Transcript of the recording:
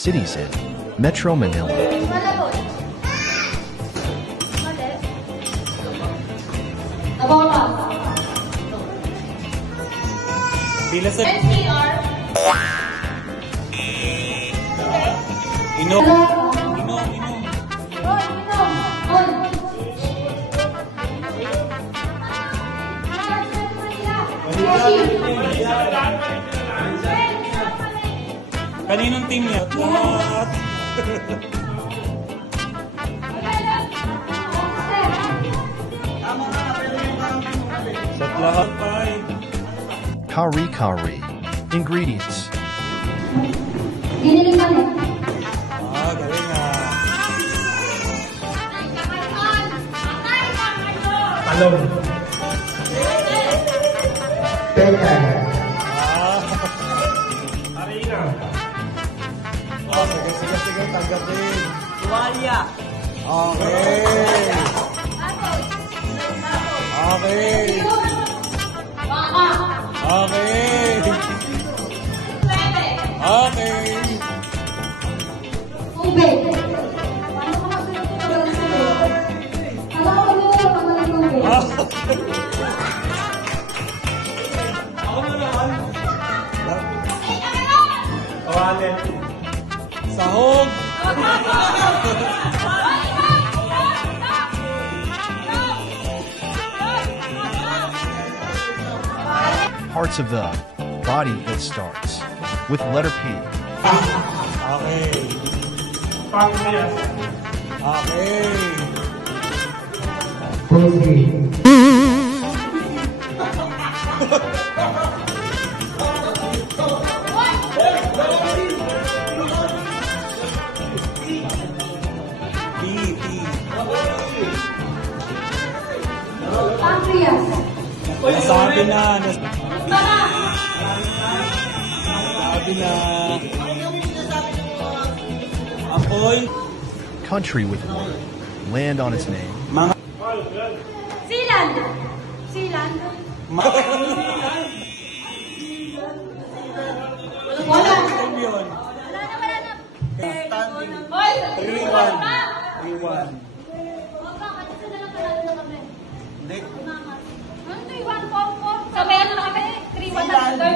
cities in Metro Manila. Bila sa NCR. inom. Kaninong team niya? Lahat. Sa lahat pa Kari kari. Ingredients: Giniling kami. galing Talong. Teka. Harina. Sige, tanggapin. Tuwalya. Okay. Okay. Okay. Okay. Tubig. Paano ka nagsusunod ng tubig? Paano ka nagsusunod ng tubig? Kawalit. Sahog. Parts of the body that starts with letter P. Okay. Pancreas. Okay. Pussy. P. Pancreas. Nasabi na. Nasabi na. Apoy. Country with one. Land on its name. Mga. Sealand. Sealand. Wala. Yun. Wala na. Hoy! 3-1. 3-1. Huwag ka, kasi na lang panalo na kami. Hindi. Ano 3-1 po? Sabayan na kami. 3-1 na.